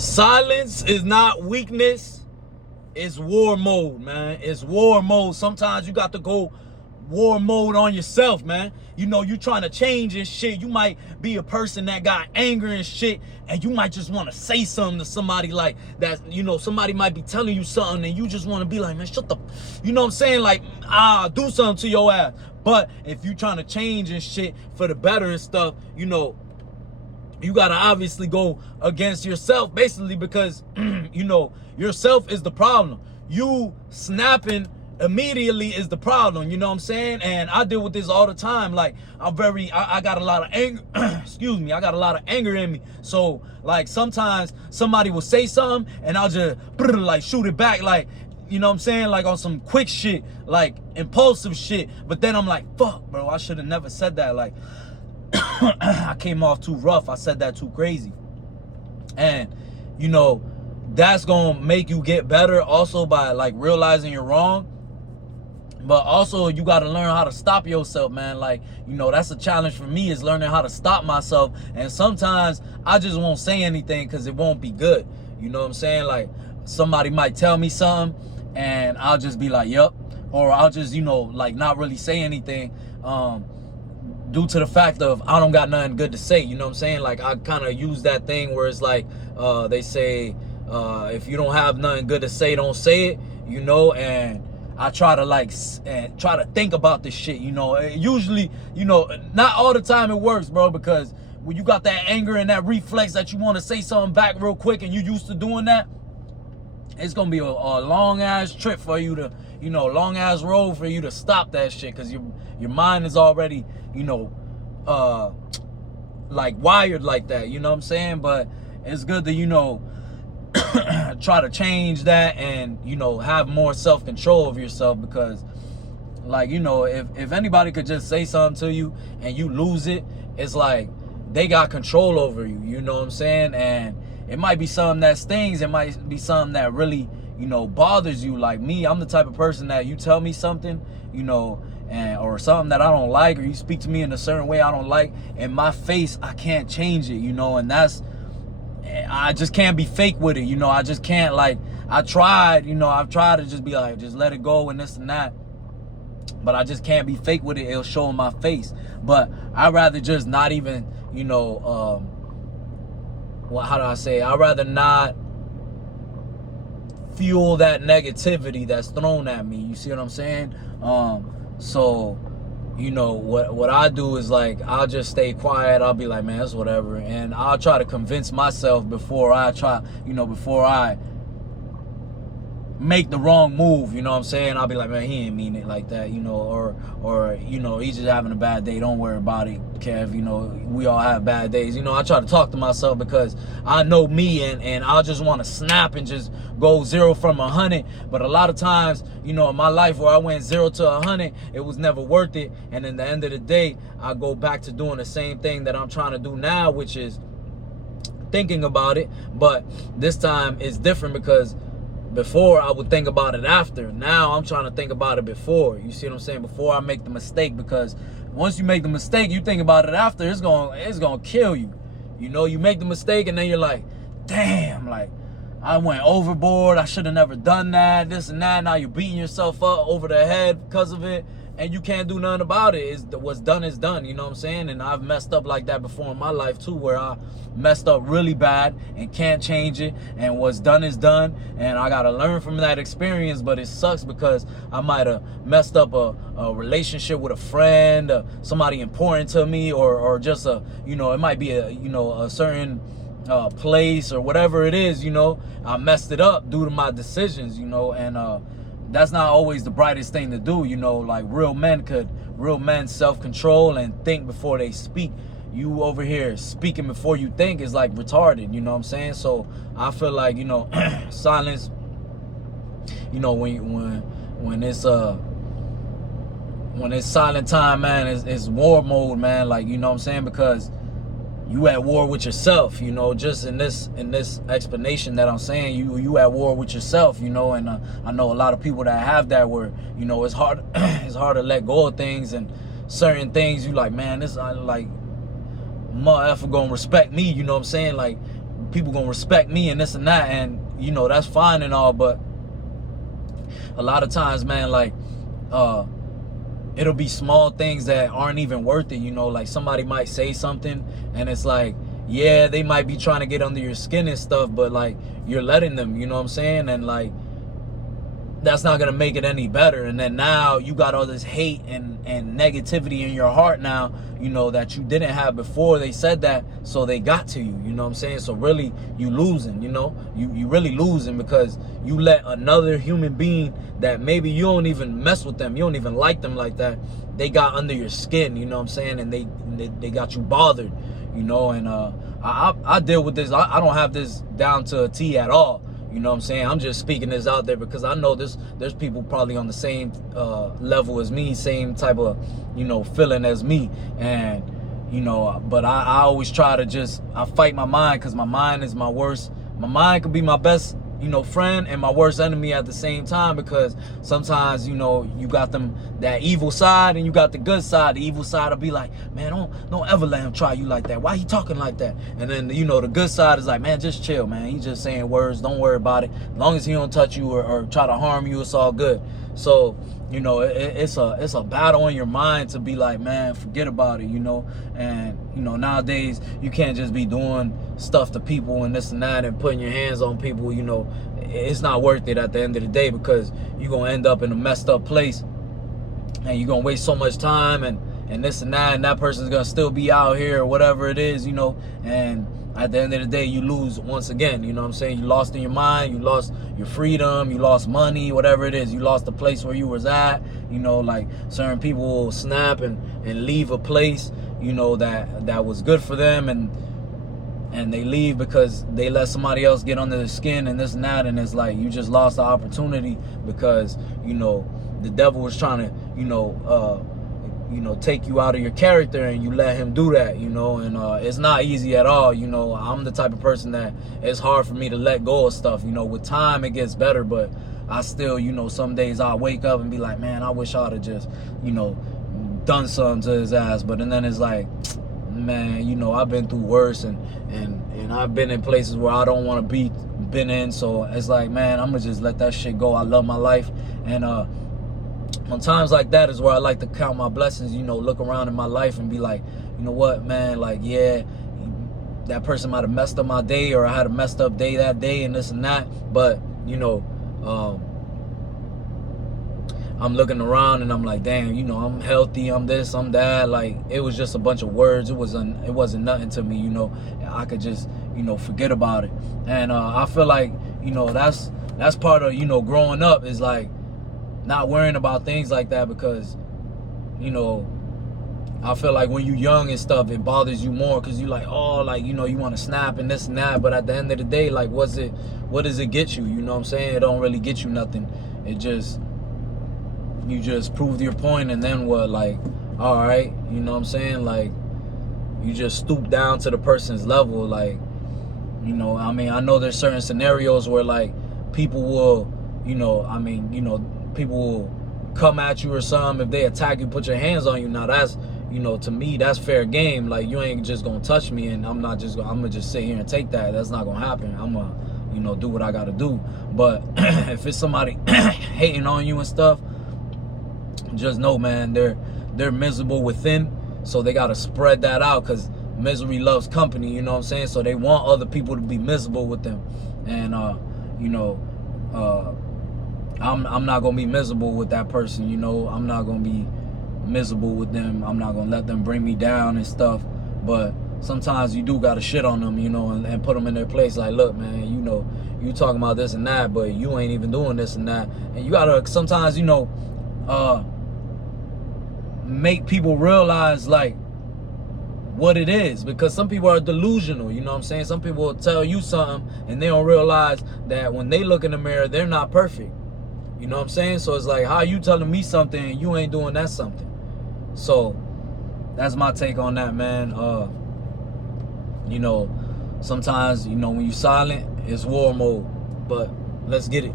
Silence is not weakness. It's war mode, man. It's war mode. Sometimes you got to go war mode on yourself, man. You know, you trying to change and shit. You might be a person that got anger and shit, and you might just want to say something to somebody like that. You know, somebody might be telling you something, and you just want to be like, man, shut the, you know what I'm saying? Like, do something to your ass. But if you trying to change and shit for the better and stuff, you know, you gotta obviously go against yourself, basically, because you know, yourself is the problem. You snapping immediately is the problem, you know what I'm saying? And I deal with this all the time. Like, I got a lot of anger, excuse me, I got a lot of anger in me. So like sometimes somebody will say something and I'll just like shoot it back, like, you know what I'm saying, like on some quick shit, like impulsive shit. But then I'm like, fuck, bro, I should have never said that. Like, I came off too rough. I said that too crazy. And, you know, that's going to make you get better also by, like, realizing you're wrong. But also, you got to learn how to stop yourself, man. Like, you know, that's a challenge for me, is learning how to stop myself. And sometimes I just won't say anything because it won't be good. You know what I'm saying? Like, somebody might tell me something and I'll just be like, yup. Or I'll just, you know, like, not really say anything. Due to the fact of I don't got nothing good to say, you know what I'm saying? Like, I kind of use that thing where it's like, they say, if you don't have nothing good to say, don't say it, you know? And I try to like, and try to think about this shit, you know? Usually, you know, not all the time it works, bro, because when you got that anger and that reflex that you want to say something back real quick and you used to doing that, it's gonna be a long ass trip for you to, you know, long ass road for you to stop that shit, because your mind is already, you know, like wired like that, you know what I'm saying? But it's good to, you know, try to change that and, you know, have more self-control of yourself, because, like, you know, if anybody could just say something to you and you lose it, it's like they got control over you, you know what I'm saying? And it might be something that stings, it might be something that really, you know, bothers you. Like me, I'm the type of person that you tell me something, you know, and or something that I don't like, or you speak to me in a certain way I don't like, in my face, I can't change it, you know, and that's, I just can't be fake with it, you know, I just can't, like, I tried, you know, I've tried to just be like, just let it go and this and that, but I just can't be fake with it, it'll show in my face. But I'd rather just not even, you know, well, how do I say it? I'd rather not fuel that negativity that's thrown at me, you see what I'm saying? So, you know, what I do is, like, I'll just stay quiet. I'll be like, man, it's whatever. And I'll try to convince myself before I try, you know, before I make the wrong move, you know what I'm saying? I'll be like, man, he ain't mean it like that, you know, or you know, he's just having a bad day, don't worry about it, Kev, you know, we all have bad days. You know, I try to talk to myself because I know me, and I just want to snap and just go 0 from 100. But a lot of times, you know, in my life where I went 0 to 100, it was never worth it. And in the end of the day, I go back to doing the same thing that I'm trying to do now, which is thinking about it. But this time it's different, because before I would think about it after. Now I'm trying to think about it before. You see what I'm saying? Before I make the mistake, because once you make the mistake, you think about it after, it's gonna kill you. You know, you make the mistake and then you're like, damn, like, I went overboard, I should have never done that, this and that. Now you're beating yourself up over the head because of it, and you can't do nothing about it. What's done is done, you know what I'm saying? And I've messed up like that before in my life too, where I messed up really bad and can't change it, and what's done is done, and I gotta learn from that experience. But it sucks because I might have messed up a relationship with a friend, somebody important to me, or just a, you know, it might be a, you know, a certain place or whatever it is, you know. I messed it up due to my decisions, you know, and that's not always the brightest thing to do, you know. Like, real men self-control and think before they speak. You over here speaking before you think is like retarded, you know what I'm saying? So I feel like, you know, silence, you know, when it's silent time, man, it's war mode, man. Like, you know what I'm saying? Because you at war with yourself, you know, just in this explanation that I'm saying, you at war with yourself, you know. And I know a lot of people that have that, where, you know, it's hard it's hard to let go of things, and certain things you like, man, this, I like, motherfucker gonna respect me, you know what I'm saying? Like, people gonna respect me and this and that, and you know, that's fine and all, but a lot of times, man, like it'll be small things that aren't even worth it, you know, like somebody might say something and it's like, yeah, they might be trying to get under your skin and stuff, but like you're letting them, you know what I'm saying? And like that's not gonna make it any better. And then now you got all this hate and negativity in your heart now, you know, that you didn't have before they said that, so they got to you, you know what I'm saying? So really you losing, you know, you really losing, because you let another human being that maybe you don't even mess with them, you don't even like them like that, they got under your skin, you know what I'm saying? And they got you bothered, you know. And I deal with this. I don't have this down to a T at all. You know what I'm saying? I'm just speaking this out there because I know there's people probably on the same level as me, same type of, you know, feeling as me. And, you know, but I always try to I fight my mind, because my mind is my worst. My mind could be my best, you know, friend and my worst enemy at the same time, because sometimes, you know, you got that evil side and you got the good side. The evil side will be like, man, don't ever let him try you like that. Why he talking like that? And then, you know, the good side is like, man, just chill, man. He's just saying words. Don't worry about it. As long as he don't touch you or try to harm you, it's all good. So, you know, it's a battle in your mind to be like, man, forget about it, you know. And, you know, nowadays you can't just be doing stuff to people and this and that and putting your hands on people, you know. It's not worth it at the end of the day, because you're going to end up in a messed up place and you're going to waste so much time and this and that person's going to still be out here or whatever it is, you know. And at the end of the day, you lose once again, you know what I'm saying? You lost in your mind, you lost your freedom, you lost money, whatever it is. You lost the place where you was at, you know. Like certain people will snap and leave a place, you know, that was good for them, and they leave because they let somebody else get under their skin and this and that. And it's like, you just lost the opportunity because, you know, the devil was trying to, you know, take you out of your character, and you let him do that, you know. And it's not easy at all, you know. I'm the type of person that it's hard for me to let go of stuff, you know. With time it gets better, but I still, you know, some days I'll wake up and be like, man, I wish I'd have just, you know, done something to his ass. But and then it's like, man, you know, I've been through worse, and I've been in places where I don't want to been in. So it's like, man, I'm gonna just let that shit go. I love my life. And on times like that is where I like to count my blessings, you know, look around in my life and be like, you know what, man, like, yeah, that person might have messed up my day, or I had a messed up day that day and this and that, but, you know, I'm looking around and I'm like, damn, you know, I'm healthy, I'm this, I'm that. Like, it was just a bunch of words. It wasn't nothing to me, you know. I could just, you know, forget about it. And I feel like, you know, that's part of, you know, growing up, is like not worrying about things like that, because, you know, I feel like when you're young and stuff, it bothers you more, because you like, oh, like, you know, you want to snap and this and that. But at the end of the day, like, what does it get you? You know what I'm saying? It don't really get you nothing. You just proved your point, and then what? Like, all right, you know what I'm saying? Like, you just stoop down to the person's level. Like, you know, I mean, I know there's certain scenarios where, like, people will, you know, I mean, you know, people will come at you or something. If they attack you, put your hands on you. Now that's, you know, to me, that's fair game. Like, you ain't just gonna touch me, and I'm gonna just sit here and take that. That's not gonna happen. I'm gonna, you know, do what I gotta do. But if it's somebody hating on you and stuff, just know, man, they're miserable within, so they gotta spread that out, because misery loves company, you know what I'm saying? So they want other people to be miserable with them. And you know, I'm not gonna be miserable with that person, you know. I'm not gonna be miserable with them. I'm not gonna let them bring me down and stuff. But sometimes you do gotta shit on them, you know, and put them in their place. Like, look, man, you know, you talking about this and that, but you ain't even doing this and that. And you gotta sometimes, you know, make people realize, like, what it is, because some people are delusional, you know what I'm saying? Some people will tell you something and they don't realize that when they look in the mirror, they're not perfect, you know what I'm saying? So it's like, how are you telling me something and you ain't doing that something? So that's my take on that, man. You know, sometimes, you know, when you silent, it's war mode. But let's get it.